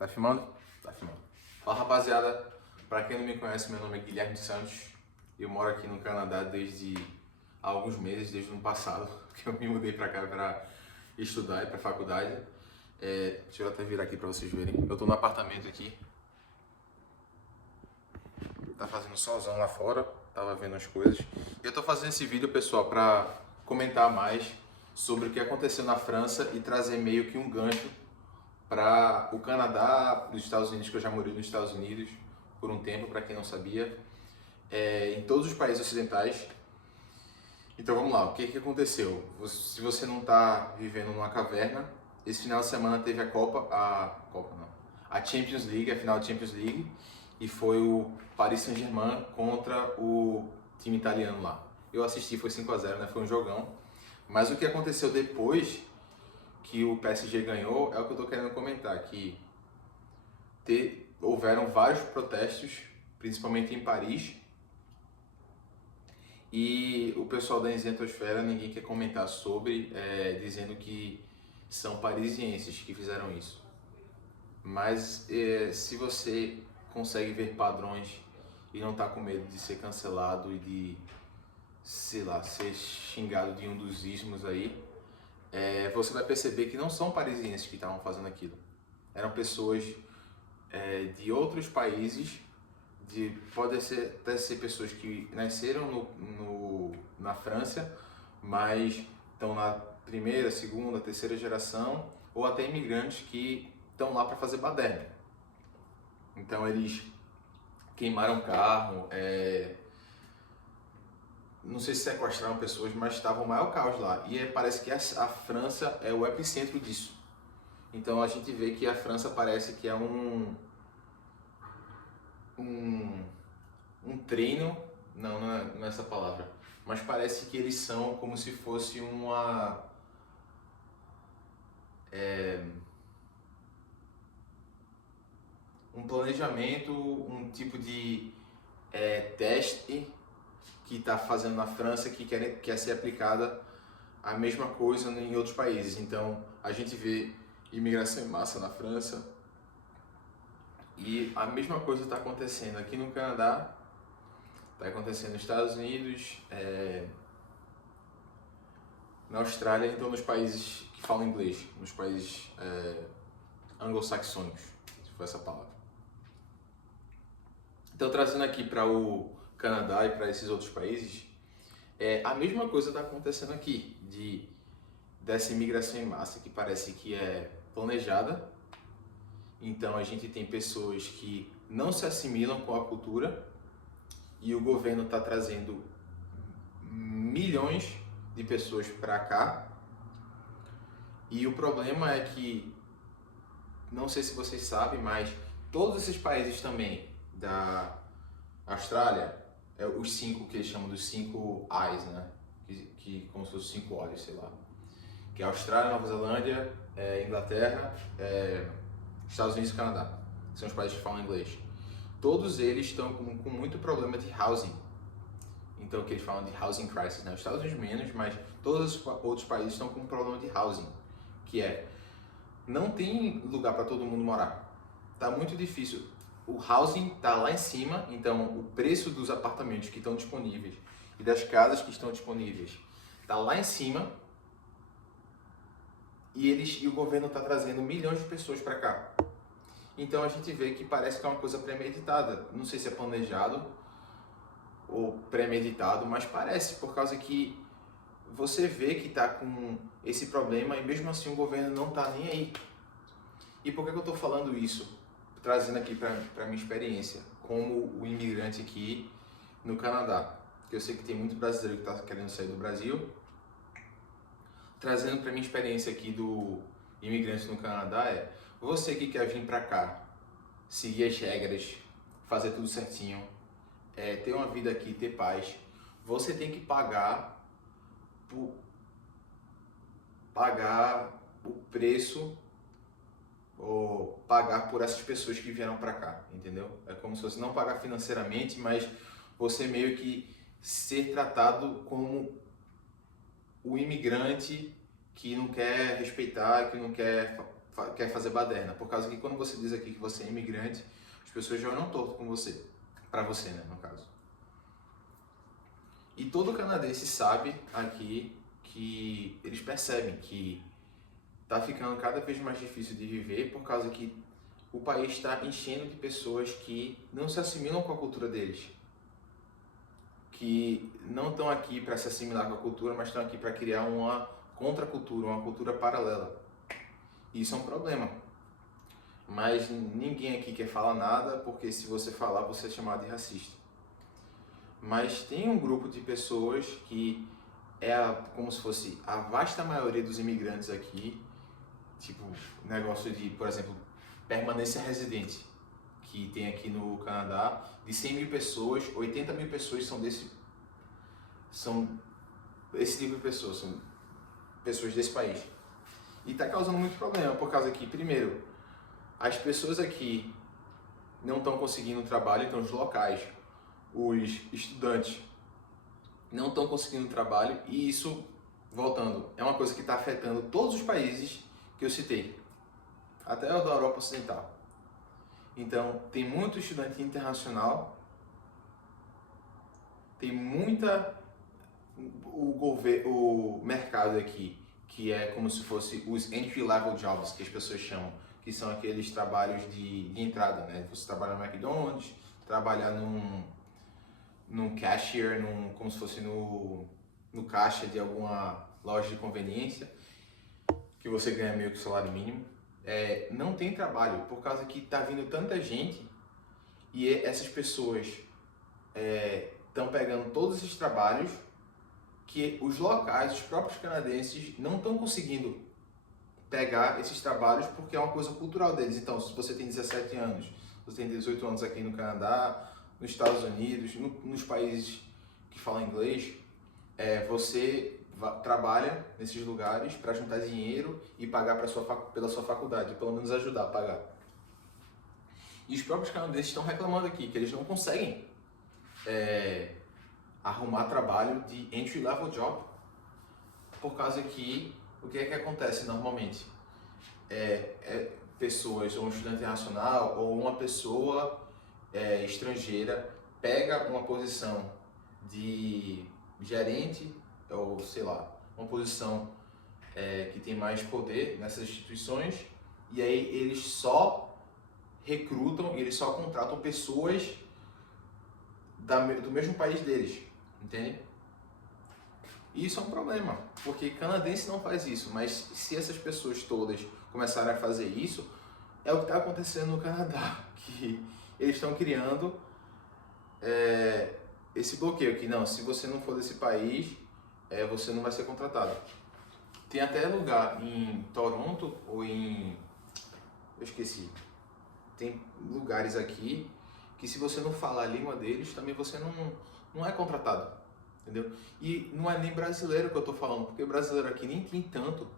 Tá filmando? Tá filmando. Fala, rapaziada, pra quem não me conhece, meu nome é Guilherme Santos. Eu moro aqui no Canadá desde há alguns meses, desde o ano passado, que eu me mudei pra cá pra estudar e pra faculdade. Deixa eu até virar aqui pra vocês verem. Eu tô no apartamento aqui. Tá fazendo solzão lá fora, tava vendo as coisas. Eu tô fazendo esse vídeo, pessoal, pra comentar mais sobre o que aconteceu na França e trazer meio que um gancho para o Canadá, os Estados Unidos, que eu já morei nos Estados Unidos por um tempo, para quem não sabia, em todos os países ocidentais. Então vamos lá, o que aconteceu? Se você não está vivendo numa caverna, esse final de semana teve a Champions League, a final da Champions League, e foi o Paris Saint-Germain contra o time italiano lá. Eu assisti, foi 5-0, né? Foi um jogão. Mas o que aconteceu depois que o PSG ganhou é o que eu estou querendo comentar, que houveram vários protestos, principalmente em Paris, e o pessoal da isentosfera, ninguém quer comentar sobre, dizendo que são parisienses que fizeram isso. Mas se você consegue ver padrões e não está com medo de ser cancelado e de, sei lá, ser xingado de um dos ismos aí, você vai perceber que não são parisienses que estavam fazendo aquilo. Eram pessoas de outros países, pode até ser pessoas que nasceram na França, mas estão na primeira, segunda, terceira geração, ou até imigrantes que estão lá para fazer baderna. Então eles queimaram carro, não sei se sequestraram pessoas, mas estava o maior caos lá. E parece que a França é o epicentro disso. Então a gente vê que a França parece que é um treino, não é essa palavra, mas parece que eles são como se fosse um planejamento, um tipo de teste que está fazendo na França que quer ser aplicada a mesma coisa em outros países. Então a gente vê imigração em massa na França e a mesma coisa está acontecendo aqui no Canadá, está acontecendo nos Estados Unidos, na Austrália, então nos países que falam inglês, nos países anglo-saxônicos, se for essa palavra. Então, trazendo aqui para o Canadá e para esses outros países, a mesma coisa está acontecendo aqui, dessa imigração em massa que parece que é planejada. Então, a gente tem pessoas que não se assimilam com a cultura e o governo está trazendo milhões de pessoas para cá. E o problema é que, não sei se vocês sabem, mas todos esses países também da Austrália, os 5 que eles chamam dos 5 eyes, né? Que como se fossem 5 olhos, sei lá. Que é Austrália, Nova Zelândia, Inglaterra, Estados Unidos e Canadá. São os países que falam inglês. Todos eles estão com muito problema de housing. Então, que eles falam de housing crisis, né? Os Estados Unidos menos, mas todos os outros países estão com um problema de housing, que não tem lugar para todo mundo morar. Tá muito difícil. O housing tá lá em cima, então o preço dos apartamentos que estão disponíveis e das casas que estão disponíveis tá lá em cima, e o governo está trazendo milhões de pessoas para cá. Então a gente vê que parece que é uma coisa premeditada. Não sei se é planejado ou premeditado, mas parece, por causa que você vê que está com esse problema e mesmo assim o governo não está nem aí. E por que eu estou falando isso? Trazendo aqui para minha experiência como o imigrante aqui no Canadá. Porque eu sei que tem muito brasileiro que está querendo sair do Brasil. Trazendo para minha experiência aqui do imigrante no Canadá você que quer vir para cá, seguir as regras, fazer tudo certinho, ter uma vida aqui, ter paz, você tem que pagar o preço, ou pagar por essas pessoas que vieram para cá, entendeu? É como se você não pagar financeiramente, mas você meio que ser tratado como o imigrante que não quer respeitar, que não quer quer fazer baderna. Por causa que quando você diz aqui que você é imigrante, as pessoas já olham torto com você. Pra você, né, no caso. E todo canadense sabe aqui que eles percebem que tá ficando cada vez mais difícil de viver por causa que o país está enchendo de pessoas que não se assimilam com a cultura deles. Que não estão aqui para se assimilar com a cultura, mas estão aqui para criar uma contracultura, uma cultura paralela. Isso é um problema. Mas ninguém aqui quer falar nada, porque se você falar, você é chamado de racista. Mas tem um grupo de pessoas que como se fosse a vasta maioria dos imigrantes aqui, tipo, negócio de, por exemplo, permanência residente, que tem aqui no Canadá, de 100 mil pessoas, 80 mil pessoas são esse tipo de pessoas, são pessoas desse país. E está causando muito problema, por causa que, primeiro, as pessoas aqui não estão conseguindo trabalho, então os locais, os estudantes não estão conseguindo trabalho, e isso, voltando, é uma coisa que está afetando todos os países que eu citei, até o da Europa Ocidental. Então, tem muito estudante internacional, tem muita... O mercado aqui, que é como se fosse os entry-level jobs, que as pessoas chamam, que são aqueles trabalhos de entrada, né? Você trabalhar no McDonald's, trabalhar num cashier, como se fosse no caixa de alguma loja de conveniência, que você ganha meio que salário mínimo. Não tem trabalho, por causa que tá vindo tanta gente e essas pessoas estão pegando todos esses trabalhos que os locais, os próprios canadenses, não estão conseguindo pegar esses trabalhos porque é uma coisa cultural deles. Então, se você tem 17 anos, você tem 18 anos aqui no Canadá, nos Estados Unidos, nos países que falam inglês, você trabalha nesses lugares para juntar dinheiro e pagar pela sua faculdade, ou pelo menos ajudar a pagar. E os próprios canadenses estão reclamando aqui que eles não conseguem arrumar trabalho de entry-level job, por causa que o que é que acontece normalmente? Pessoas, ou um estudante internacional, ou uma pessoa estrangeira, pega uma posição de gerente, ou sei lá, uma posição que tem mais poder nessas instituições, e aí eles só recrutam, eles só contratam pessoas do mesmo país deles, entende? E isso é um problema, porque canadense não faz isso, mas se essas pessoas todas começarem a fazer isso, é o que está acontecendo no Canadá, que eles estão criando esse bloqueio, que não, se você não for desse país, você não vai ser contratado. Tem até lugar em Toronto ou eu esqueci, tem lugares aqui que se você não falar a língua deles, também você não é contratado, entendeu? E não é nem brasileiro que eu tô falando, porque brasileiro aqui nem tem tanto,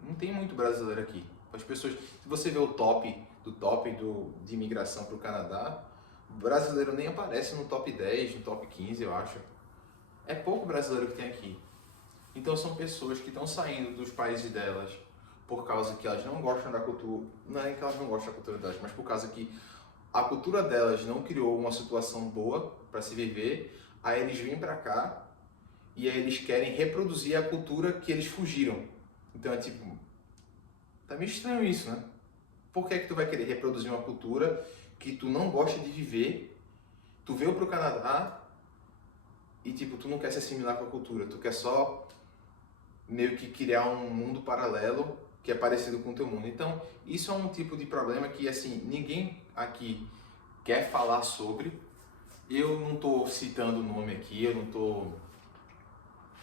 não tem muito brasileiro aqui. As pessoas, se você vê o top de imigração para o Canadá, brasileiro nem aparece no top 10, no top 15, eu acho. É pouco brasileiro que tem aqui. Então são pessoas que estão saindo dos países delas por causa que elas não gostam da cultura, não é que elas não gostam da cultura delas, mas por causa que a cultura delas não criou uma situação boa para se viver, aí eles vêm para cá e aí eles querem reproduzir a cultura que eles fugiram. Então é tipo, tá meio estranho isso, né? Por que é que tu vai querer reproduzir uma cultura que tu não gosta de viver? Tu veio pro Canadá e tipo, tu não quer se assimilar com a cultura, tu quer só meio que criar um mundo paralelo que é parecido com o teu mundo. Então, isso é um tipo de problema que, assim, ninguém aqui quer falar sobre. Eu não estou citando o nome aqui, eu não estou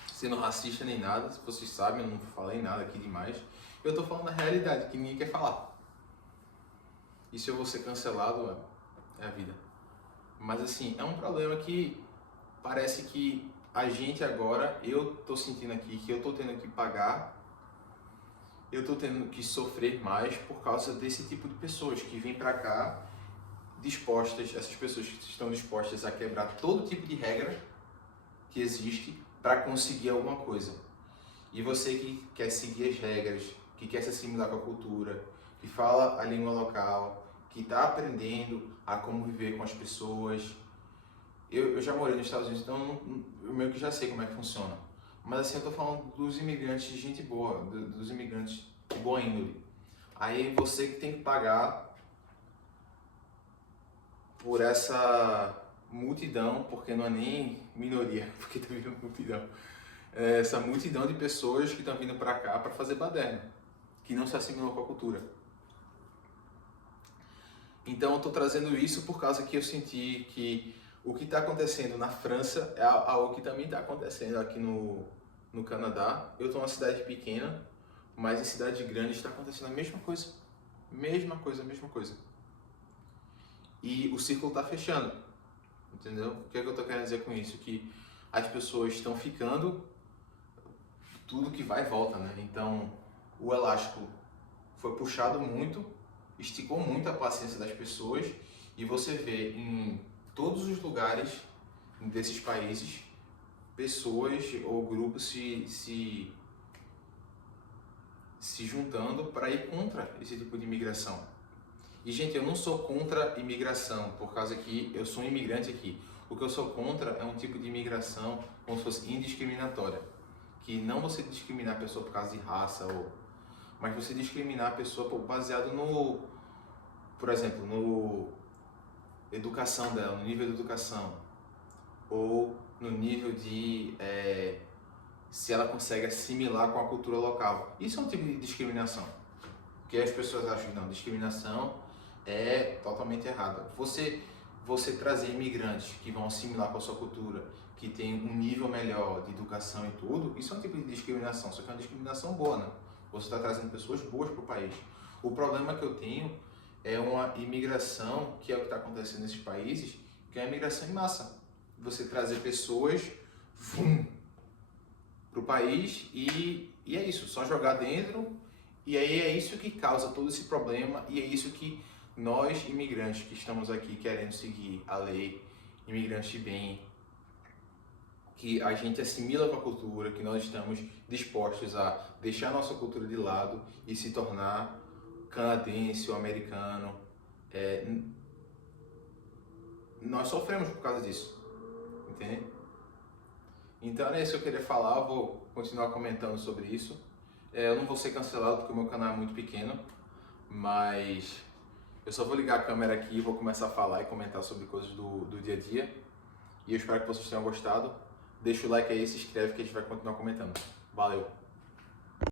sendo racista nem nada, se vocês sabem, eu não falei nada aqui demais. Eu estou falando a realidade, que ninguém quer falar. E se eu vou ser cancelado, é a vida. Mas, assim, é um problema que parece que a gente agora, eu estou sentindo aqui que eu estou tendo que pagar, eu estou tendo que sofrer mais por causa desse tipo de pessoas que vêm para cá dispostas, essas pessoas que estão dispostas a quebrar todo tipo de regra que existe para conseguir alguma coisa. E você que quer seguir as regras, que quer se assimilar com a cultura, que fala a língua local, que está aprendendo a como viver com as pessoas. Eu já morei nos Estados Unidos, então eu meio que já sei como é que funciona. Mas assim, eu tô falando dos imigrantes de gente boa, dos imigrantes de boa índole. Aí você que tem que pagar por essa multidão, porque não é nem minoria, porque tá vindo multidão. Essa multidão de pessoas que estão vindo para cá para fazer baderna, que não se assimilou com a cultura. Então eu estou trazendo isso por causa que eu senti que o que está acontecendo na França é algo que também está acontecendo aqui no Canadá. Eu estou numa cidade pequena, mas em cidade grande está acontecendo a mesma coisa. Mesma coisa, mesma coisa. E o círculo está fechando, entendeu? O que é que eu estou querendo dizer com isso? Que as pessoas estão ficando, tudo que vai e volta, né? Então o elástico foi puxado muito, esticou muito a paciência das pessoas, e você vê em todos os lugares desses países pessoas ou grupos se juntando para ir contra esse tipo de imigração. E gente, eu não sou contra a imigração, por causa que eu sou um imigrante aqui. O que eu sou contra é um tipo de imigração como se fosse indiscriminatória, que não você discriminar a pessoa por causa de raça mas você discriminar a pessoa baseado no, por exemplo, no educação dela, no nível de educação, ou no nível de se ela consegue assimilar com a cultura local. Isso é um tipo de discriminação, que as pessoas acham que não, discriminação é totalmente errada. Você trazer imigrantes que vão assimilar com a sua cultura, que tem um nível melhor de educação e tudo, isso é um tipo de discriminação, só que é uma discriminação boa, né? Você está trazendo pessoas boas para o país. O problema que eu tenho é uma imigração, que é o que está acontecendo nesses países, que é a imigração em massa. Você trazer pessoas para o país e é isso, só jogar dentro, e aí é isso que causa todo esse problema, e é isso que nós, imigrantes que estamos aqui querendo seguir a lei, imigrantes de bem, que a gente assimila com a cultura, que nós estamos dispostos a deixar nossa cultura de lado e se tornar canadense ou americano. Nós sofremos por causa disso, entende? Então é isso que eu queria falar, eu vou continuar comentando sobre isso. Eu não vou ser cancelado porque o meu canal é muito pequeno, mas eu só vou ligar a câmera aqui e vou começar a falar e comentar sobre coisas do dia a dia. E eu espero que vocês tenham gostado. Deixa o like aí, se inscreve que a gente vai continuar comentando. Valeu!